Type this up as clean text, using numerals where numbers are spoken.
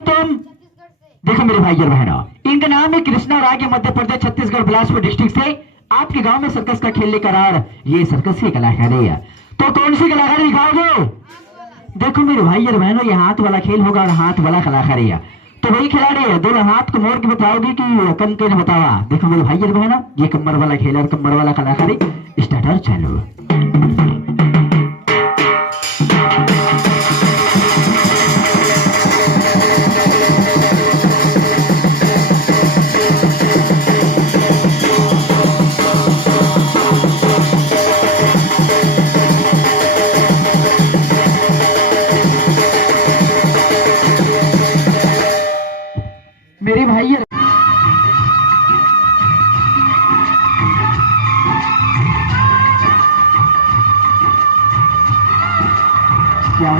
तुम देखो मेरे भाई और बहनों, इनका नाम है कृष्णा और आगे मध्य प्रदेश छत्तीसगढ़ बिलासपुर डिस्ट्रिक्ट से आपके गांव में सर्कस का खेल लेकर आ ये सर्कस की कलाकारी है। तो कौन सी कलाकारी दिखाओगे? देखो मेरे भाई और बहनों, ये हाथ वाला खेल होगा और हाथ वाला कलाकारी है। तो वही खिलाड़ी है, दोनों हाथ को मोड़ के बताओगी कि कम के बतावा। देखो मेरे भाई और बहनों, ये कमर वाला खेल और कमर वाला कलाकारी स्टार्टर चालू। मेरे भाई क्या